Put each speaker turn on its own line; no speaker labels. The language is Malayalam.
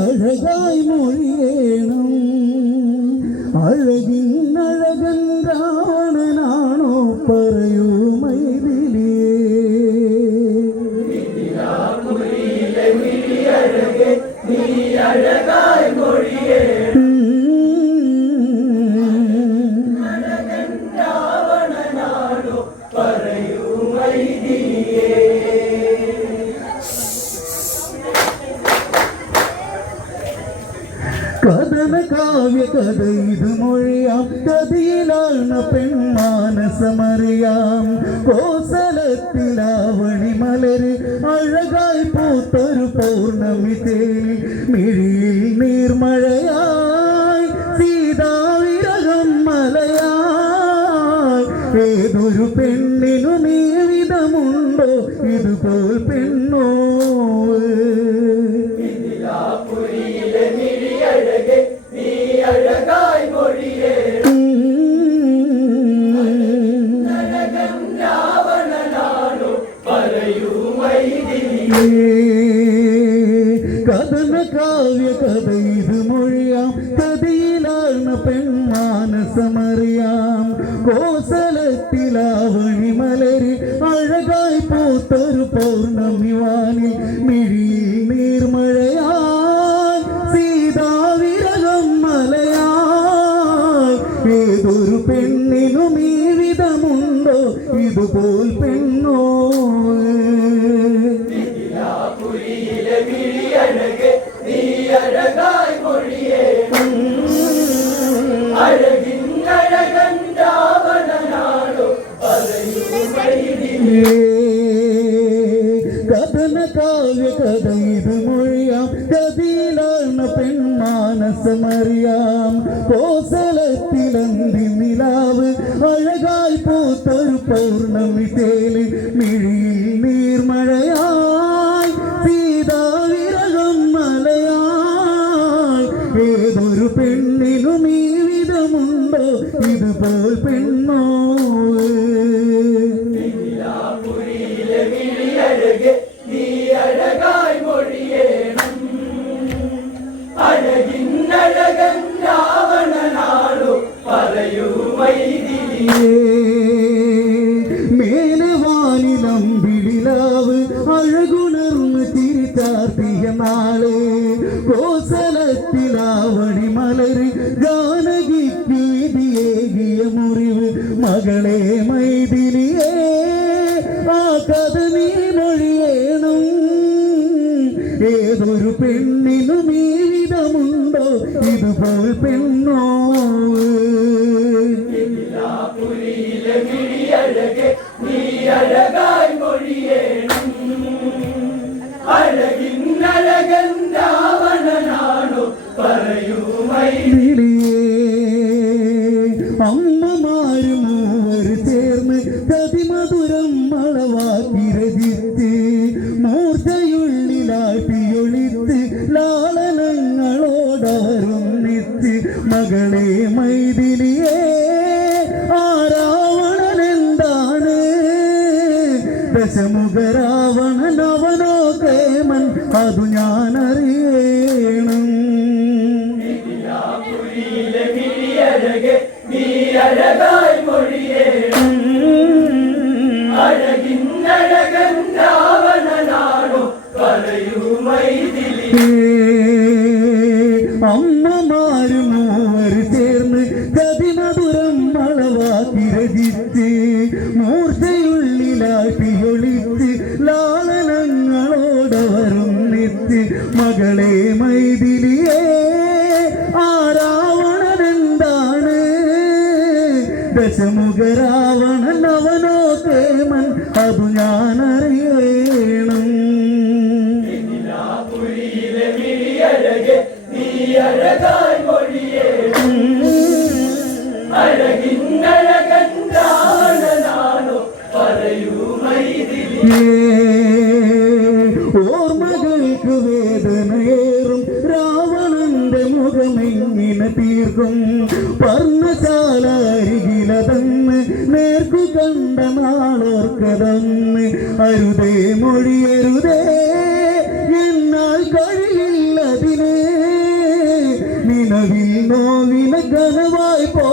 അഴകായി മൊഴിയേണം. അഴകിൻ കഥന കാവ്യ കഥ ഇത് മൊഴിയാം കഥയിലാണ് പെൺമാനസമറിയാം കോസലത്തിലാവണി മലര് അഴകായി പൂത്തൊരു പൗർണമി തേലി മിഴിയിൽ നീർമഴയായി സീതാവിരകം മലയായി. ഏതൊരു പെണ്ണിനു നീവിധമുണ്ടോ ഇതുപോൽ പെണ്ണോ കഥന കാവ്യ കഥ ഇത് മൊഴിയാം കഥയിലാർന്ന പെൺമാനസമറിയാം. കോസലത്തിലാവണി മലരി അഴകായി പൂത്തൊരു പൗർണമി വാനിൽ മിഴി നീർമഴയായി സീതാവിരകം മലയായി ഏതൊരു പെണ്ണിനും ഈ വിധമുണ്ടോ? ഇതുപോൽ പെണ്ണോ? കഥന കാവ്യ കഥ ഇത് മൊഴിയാം കഥയിലാണ് പെൺമാനസമറിയാം കോസലത്തിലന്തി നിലാവ് അഴകായി പൂത്തൊരു പൗർണമി തേൽ മിഴിയിൽ പെണ്ണിനും ഈ വിധമുണ്ടോ. ഇതുപോൽ പെണ്ണോ വിടിലാവ് അഴകുണർന്ന് തിരിച്ചാർത്തിയ നാളെ. കോസലത്തിലാവണി മലര് ജാനകിക്ക് വിധിയേകിയ മുറിവ് മകളെ മൈതിലിയേ ആ കഥ നീ മൊഴിയേണം. ഏതൊരു പെണ്ണിനും ഈ ഇതുപോൽ പെണ്ണോ? അമ്മമാര് ചേർന്ന് കതിമധുരം മളവാക്കി രചിച്ച് മൂർച്ചയുള്ളിലാട്ടിയൊളിത്ത് ലാളനങ്ങളോടവരുന്നിച്ച് മകളെ മൈതിലിയേ ആരാവണനെന്താണ്? ദശമുഖരാവണൻ അവനോ കേമൻ അതു ഞാൻ മളവാക്കി രചിച്ച് മൂർച്ചയുള്ളിലാട്ടി ഒളിച്ച് ലാളനങ്ങളോടവരുന്നിച്ച് മകളെ മൈതിലിയേ ദശമുഖരാവണൻ അവനോ തേമൻ അതു ഞാൻ അറിയണം ഓർമ്മകൾക്ക് നേർക്കു കണ്ടമാളോർക്കതന്ന് അരുതേ മൊഴിയരുതേ എന്നാൽ കഴിയില്ലതിനെ. നിലവിൽ നോവിന കനവായി പോ